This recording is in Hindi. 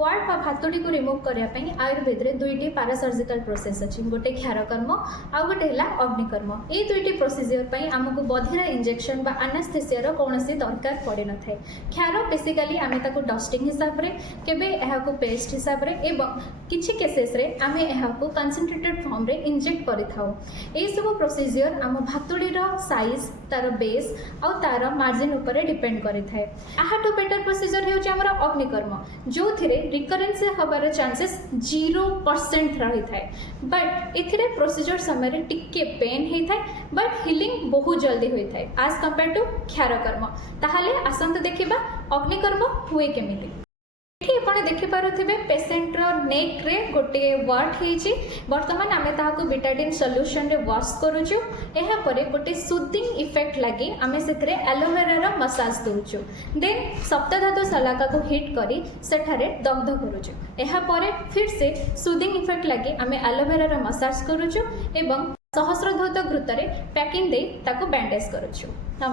वार्ड बा भातुड़ी को रिमूव करने आयुर्वेद में दुईटी पारासर्जिकल प्रोसेस अच्छी गोटे क्षारकर्म आउ गोटे है अग्निकर्म। ये दुईटी प्रोसीजर आमको बधिरा इंजेक्शन बा एनास्थेसिया कौन दरकार पड़ न था। क्षार बेसिकाली आम डस्टिंग हिसाब से केबे को पेस्ट हिसाब से एवं किसी केसेस रे आम यह कंसंट्रेटेड फॉर्म रे इंजेक्ट करिथाउ। ए सब प्रोसीजर आम भातुड़ी साइज तार बेस आउ तार मार्जिन उपर डिपेंड करिथाए। आहाटू बेटर प्रोसीजर होउची हमर अग्निकर्म जो थिरे रिकरेंस हबार चांसेस 0% रही थाए। बट एथिरे प्रोसीजर समय टिके पेन होता है बट हिलिंग बहुत जल्दी होता है एज कंपेयर टू क्षारकर्म। ताहले आसंत देखिबा अग्निकर्म हुए केमिति। ये देखिपे पेसेंटर नेक रे गोटे वार्ड होती बर्तमान आम ताकू बिटाडिन सॉल्यूशन रे वॉश करूचु। एहा परे गोटे सुदिंग इफेक्ट लगी आम से एलोवेरा मसाज दूचु। देन सप्तधातु शलाका को हिट करी सेठारे दग्ध करूचु। एहा परे फिर से सुदिंग इफेक्ट लगी आम एलोवेरा मसाज करूचु एवं सहस्रधौत घृत पैकिंग दे ताकू बैंडेज करूचु।